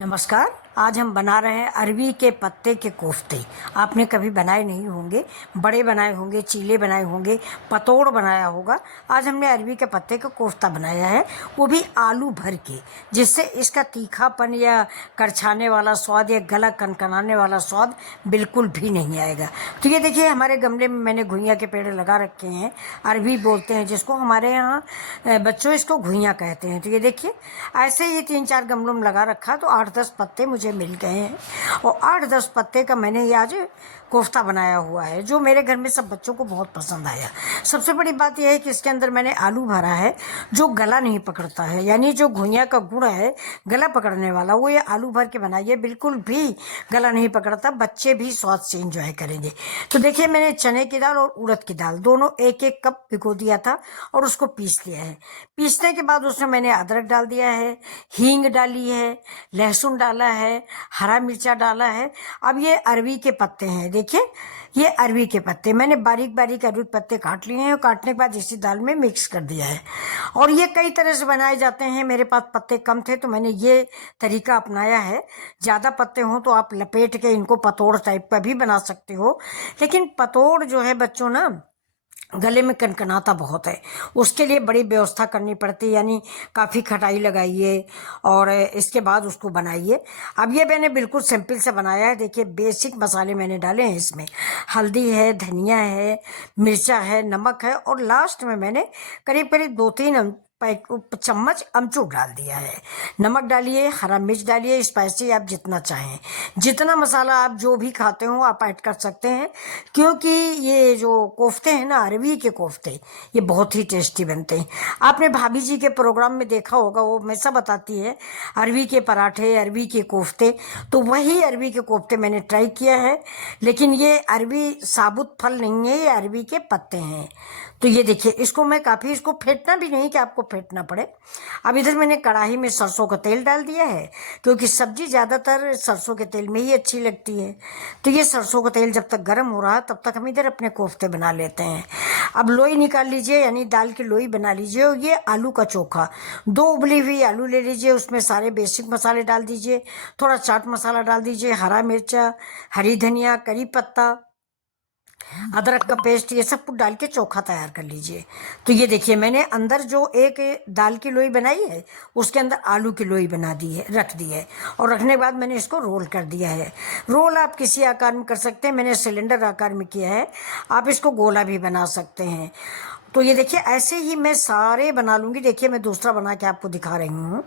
नमस्कार। आज हम बना रहे हैं अरवी के पत्ते के कोफ्ते। आपने कभी बनाए नहीं होंगे, बड़े बनाए होंगे, चीले बनाए होंगे, पतोड़ बनाया होगा। आज हमने अरवी के पत्ते का कोफ्ता बनाया है, वो भी आलू भर के, जिससे इसका तीखापन या करछाने वाला स्वाद या गला कनकनाने वाला स्वाद बिल्कुल भी नहीं आएगा। तो ये देखिए, हमारे गमले में मैंने घुइयाँ के पेड़ लगा रखे हैं। अरवी बोलते हैं जिसको, हमारे यहाँ बच्चों इसको घुइयाँ कहते हैं। तो ये देखिए, ऐसे ही 3-4 गमलों में लगा रखा, तो 8-10 पत्ते मुझे मिल गए हैं और 8-10 पत्ते का मैंने ये आज कोफ्ता बनाया हुआ है, जो मेरे घर में सब बच्चों को बहुत पसंद आया। सबसे बड़ी बात यह है कि इसके अंदर मैंने आलू भरा है जो गला नहीं पकड़ता है, यानी जो घुइयाँ का गुड़ है गला पकड़ने वाला, वो ये आलू भर के बनाइए, बिल्कुल भी गला नहीं पकड़ता। बच्चे भी स्वाद से इंजॉय करेंगे। तो देखिए, मैंने चने की दाल और उड़द की दाल दोनों 1-1 कप भिगो दिया था और उसको पीस लिया है। पीसने के बाद उसमें मैंने अदरक डाल दिया है, हींग डाली है, लहसुन डाला है, हरा मिर्चा डाला है। अब ये अरवी के पत्ते हैं, देखिए ये अरवी के पत्ते मैंने बारीक बारीक अरवी के पत्ते काट लिए हैं और काटने के बाद इसी दाल में मिक्स कर दिया है। और ये कई तरह से बनाए जाते हैं, मेरे पास पत्ते कम थे तो मैंने ये तरीका अपनाया है। ज़्यादा पत्ते हों तो आप लपेट के इनको पतोड़ टाइप का भी बना सकते हो, लेकिन पतोड़ जो है बच्चों ना गले में कनकनाता बहुत है, उसके लिए बड़ी व्यवस्था करनी पड़ती है, यानी काफ़ी खटाई लगाइए और इसके बाद उसको बनाइए। अब ये मैंने बिल्कुल सिंपल से बनाया है। देखिए, बेसिक मसाले मैंने डाले हैं इसमें, हल्दी है, धनिया है, मिर्चा है, नमक है और लास्ट में मैंने करीब करीब 2-3 चम्मच अमचूर डाल दिया है। नमक डालिए, हरा मिर्च डालिए, स्पाइसी आप जितना चाहें, जितना मसाला आप जो भी खाते हो आप ऐड कर सकते हैं, क्योंकि ये जो कोफ्ते हैं ना, अरवी के कोफ्ते, ये बहुत ही टेस्टी बनते हैं। आपने भाभी जी के प्रोग्राम में देखा होगा, वो हमेशा बताती है अरवी के पराठे, अरवी के कोफ्ते, तो वही अरवी के कोफ्ते मैंने ट्राई किया है। लेकिन ये अरवी साबुत फल नहीं है, ये अरवी के पत्ते हैं। तो ये देखिए, इसको मैं काफ़ी, इसको फेंटना भी नहीं कि आपको फेंटना पड़े। अब इधर मैंने कढ़ाई में सरसों का तेल डाल दिया है, क्योंकि सब्जी ज़्यादातर सरसों के तेल में ही अच्छी लगती है। तो ये सरसों का तेल जब तक गर्म हो रहा है तब तक हम इधर अपने कोफ्ते बना लेते हैं। अब लोई निकाल लीजिए, यानी दाल की लोई बना लीजिए। और ये आलू का चोखा, 2 उबली हुई आलू ले लीजिए, उसमें सारे बेसिक मसाले डाल दीजिए, थोड़ा चाट मसाला डाल दीजिए, हरा मिर्चा, हरी धनिया, करी पत्ता, अदरक का पेस्ट, ये सब कुछ डाल के चोखा तैयार कर लीजिए। तो ये देखिए, मैंने अंदर जो एक दाल की लोई बनाई है उसके अंदर आलू की लोई बना दी है, रख दी है, और रखने के बाद मैंने इसको रोल कर दिया है। रोल आप किसी आकार में कर सकते हैं, मैंने सिलेंडर आकार में किया है, आप इसको गोला भी बना सकते हैं। तो ये देखिए, ऐसे ही मैं सारे बना लूँगी। देखिए, मैं दूसरा बना के आपको दिखा रही हूँ।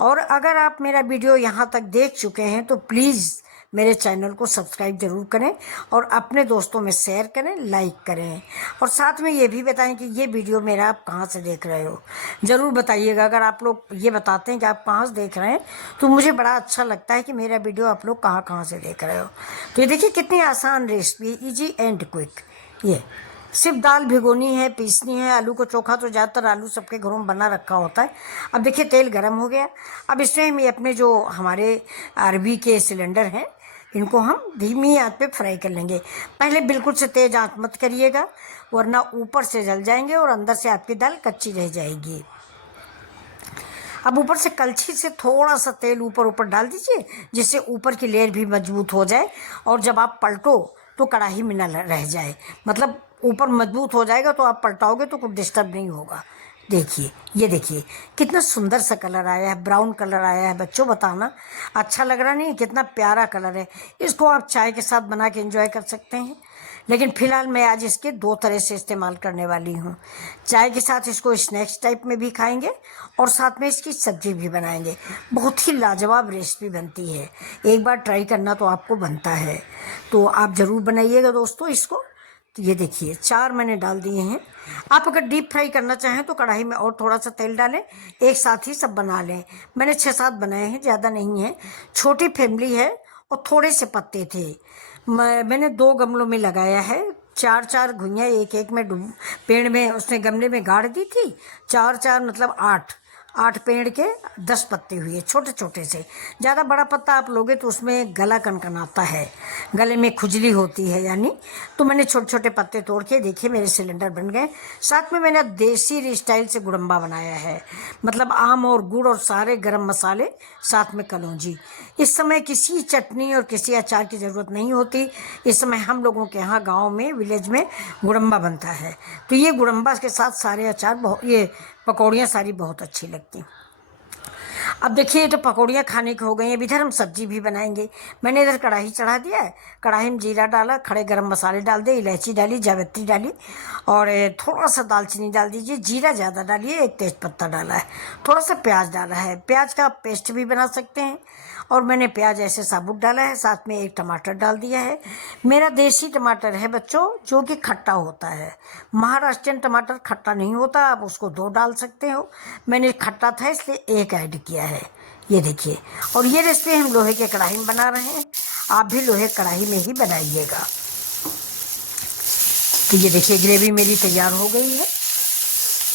और अगर आप मेरा वीडियो यहाँ तक देख चुके हैं तो प्लीज़ मेरे चैनल को सब्सक्राइब ज़रूर करें और अपने दोस्तों में शेयर करें, लाइक करें, और साथ में ये भी बताएं कि ये वीडियो मेरा आप कहाँ से देख रहे हो। ज़रूर बताइएगा। अगर आप लोग ये बताते हैं कि आप कहाँ से देख रहे हैं तो मुझे बड़ा अच्छा लगता है कि मेरा वीडियो आप लोग कहाँ कहाँ से देख रहे हो। तो ये देखिए, कितनी आसान रेसिपी, ईजी एंड क्विक। ये सिर्फ दाल भिगोनी है, पीसनी है। आलू को चोखा तो ज़्यादातर आलू सबके घरों में बना रखा होता है। अब देखिए, तेल गर्म हो गया। अब इसमें हम अपने जो हमारे अरवी के सिलेंडर हैं, इनको हम धीमी आंच पे फ्राई कर लेंगे। पहले बिल्कुल से तेज आंच मत करिएगा, वरना ऊपर से जल जाएंगे और अंदर से आपकी दाल कच्ची रह जाएगी। अब ऊपर से कलछी से थोड़ा सा तेल ऊपर ऊपर डाल दीजिए, जिससे ऊपर की लेयर भी मजबूत हो जाए और जब आप पलटो तो कढ़ाई में न रह जाए, मतलब ऊपर मजबूत हो जाएगा तो आप पलटाओगे तो कुछ डिस्टर्ब नहीं होगा। देखिए, ये देखिए कितना सुंदर सा कलर आया है, ब्राउन कलर आया है। बच्चों, बताना अच्छा लग रहा नहीं? कितना प्यारा कलर है। इसको आप चाय के साथ बना के एंजॉय कर सकते हैं, लेकिन फ़िलहाल मैं आज इसके 2 तरह से इस्तेमाल करने वाली हूँ। चाय के साथ इसको स्नैक्स टाइप में भी खाएंगे और साथ में इसकी सब्जी भी बनाएंगे। बहुत ही लाजवाब रेसिपी बनती है, एक बार ट्राई करना तो आपको बनता है। तो आप ज़रूर बनाइएगा दोस्तों इसको। तो ये देखिए, 4 मैंने डाल दिए हैं। आप अगर डीप फ्राई करना चाहें तो कढ़ाई में और थोड़ा सा तेल डालें, एक साथ ही सब बना लें। मैंने 6-7 बनाए हैं, ज़्यादा नहीं है, छोटी फैमिली है और थोड़े से पत्ते थे। मैंने 2 गमलों में लगाया है। 4-4 घुइयाँ एक एक में पेड़ में, उसने गमले में गाड़ दी थी। 4-4 मतलब 8 8 पेड़ के 10 पत्ते हुए, छोटे छोटे से। ज़्यादा बड़ा पत्ता आप लोगे तो उसमें गला कनकनाता है, गले में खुजली होती है यानी। तो मैंने छोटे छोटे पत्ते तोड़ के देखिए मेरे सिलेंडर बन गए। साथ में मैंने देसी स्टाइल से गुड़म्बा बनाया है, मतलब आम और गुड़ और सारे गरम मसाले, साथ में कलौंजी। इस समय किसी चटनी और किसी अचार की ज़रूरत नहीं होती। इस समय हम लोगों के यहाँ गाँव में, विलेज में गुड़म्बा बनता है। तो ये गुड़म्बा के साथ सारे अचार बहुत, ये पकौड़ियाँ सारी बहुत अच्छी लगती। अब देखिए ये तो पकौड़ियाँ खाने की हो गई हैं। इधर हम सब्जी भी बनाएंगे। मैंने इधर कढ़ाई चढ़ा दिया है। कढ़ाई में जीरा डाला, खड़े गरम मसाले डाल दिए, इलायची डाली, जावित्री डाली और थोड़ा सा दालचीनी डाल दीजिए। जीरा ज़्यादा डालिए, एक तेज़पत्ता डाला है, थोड़ा सा प्याज डाला है। प्याज का पेस्ट भी बना सकते हैं और मैंने प्याज ऐसे साबुत डाला है। साथ में एक टमाटर डाल दिया है। मेरा देसी टमाटर है बच्चों, जो कि खट्टा होता है। महाराष्ट्रियन टमाटर खट्टा नहीं होता, आप उसको 2 डाल सकते हो। मैंने खट्टा था इसलिए 1 ऐड किया है। ये देखिए, और ये रेसिपी हम लोहे के कढ़ाई में बना रहे हैं। आप भी लोहे कढ़ाई में ही बनाइएगा। तो ये देखिए ग्रेवी मेरी तैयार हो गई है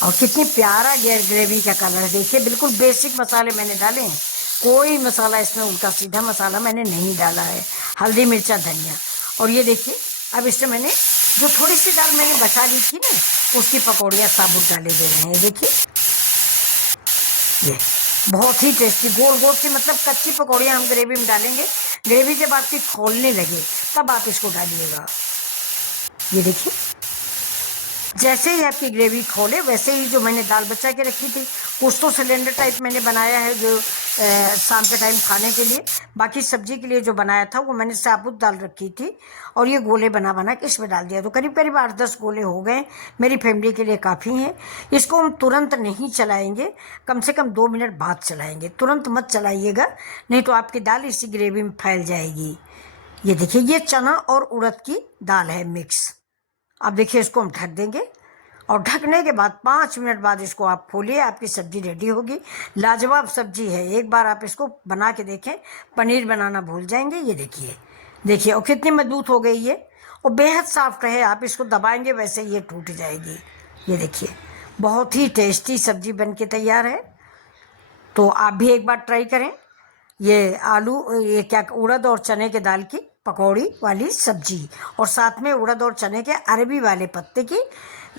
और कितनी प्यारा ग्रेवी का कलर देखिए। बिल्कुल बेसिक मसाले मैंने डाले हैं, कोई मसाला इसमें उल्टा सीधा मसाला मैंने नहीं डाला है। हल्दी, मिर्चा, धनिया। और ये देखिए अब इसमें मैंने जो थोड़ी सी दाल मैंने बचा ली थी ना, उसकी पकौड़ियाँ साबुत डाले दे रहे हैं। देखिए ये बहुत ही टेस्टी गोल गोल सी, मतलब कच्ची पकौड़ियाँ हम ग्रेवी में डालेंगे। ग्रेवी जब आपकी खोलने लगे तब आप इसको डालिएगा। ये देखिए जैसे ही आपकी ग्रेवी खोले वैसे ही जो मैंने दाल बचा के रखी थी, कुछ तो सिलेंडर टाइप मैंने बनाया है जो शाम के टाइम खाने के लिए। बाकी सब्जी के लिए जो बनाया था वो मैंने साबुत दाल रखी थी और ये गोले बना बना के इसमें डाल दिया। तो करीब करीब 8-10 गोले हो गए, मेरी फैमिली के लिए काफ़ी हैं। इसको हम तुरंत नहीं चलाएंगे, कम से कम 2 मिनट बाद चलाएंगे। तुरंत मत चलाइएगा, नहीं तो आपकी दाल इसी ग्रेवी में फैल जाएगी। ये देखिए ये चना और उड़द की दाल है मिक्स। अब देखिए इसको हम ढक देंगे और ढकने के बाद 5 मिनट बाद इसको आप खोलिए, आपकी सब्जी रेडी होगी। लाजवाब सब्जी है, एक बार आप इसको बना के देखें, पनीर बनाना भूल जाएंगे। ये देखिए देखिए, और कितनी मजबूत हो गई ये और बेहद सॉफ्ट है। आप इसको दबाएंगे वैसे ये टूट जाएगी। ये देखिए बहुत ही टेस्टी सब्जी बन के तैयार है। तो आप भी एक बार ट्राई करें। ये आलू, ये क्या, उड़द और चने के दाल की पकौड़ी वाली सब्जी और साथ में उड़द और चने के अरबी वाले पत्ते की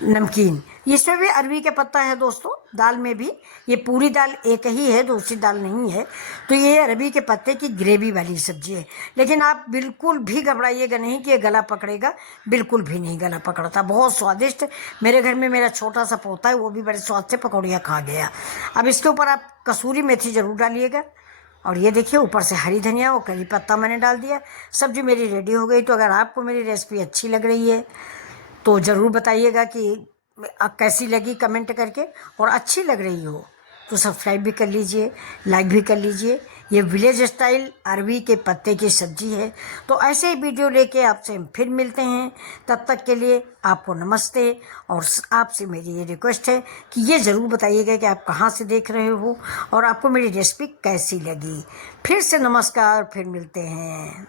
नमकीन। इसमें भी अरबी के पत्ता है दोस्तों, दाल में भी। ये पूरी दाल एक ही है, दूसरी दाल नहीं है। तो ये अरबी के पत्ते की ग्रेवी वाली सब्जी है। लेकिन आप बिल्कुल भी घबराइएगा नहीं कि ये गला पकड़ेगा, बिल्कुल भी नहीं गला पकड़ता। बहुत स्वादिष्ट। मेरे घर में मेरा छोटा सा पोता है, वो भी बड़े स्वाद से पकौड़ियाँ खा गया। अब इसके ऊपर आप कसूरी मेथी ज़रूर डालिएगा और ये देखिए ऊपर से हरी धनिया और करी पत्ता मैंने डाल दिया। सब्जी मेरी रेडी हो गई। तो अगर आपको मेरी रेसिपी अच्छी लग रही है तो ज़रूर बताइएगा कि कैसी लगी, कमेंट करके। और अच्छी लग रही हो तो सब्सक्राइब भी कर लीजिए, लाइक भी कर लीजिए। ये विलेज स्टाइल अरबी के पत्ते की सब्जी है। तो ऐसे ही वीडियो लेके आपसे फिर मिलते हैं। तब तक के लिए आपको नमस्ते। और आपसे मेरी ये रिक्वेस्ट है कि ये ज़रूर बताइएगा कि आप कहाँ से देख रहे हो और आपको मेरी रेसिपी कैसी लगी। फिर से नमस्कार, फिर मिलते हैं।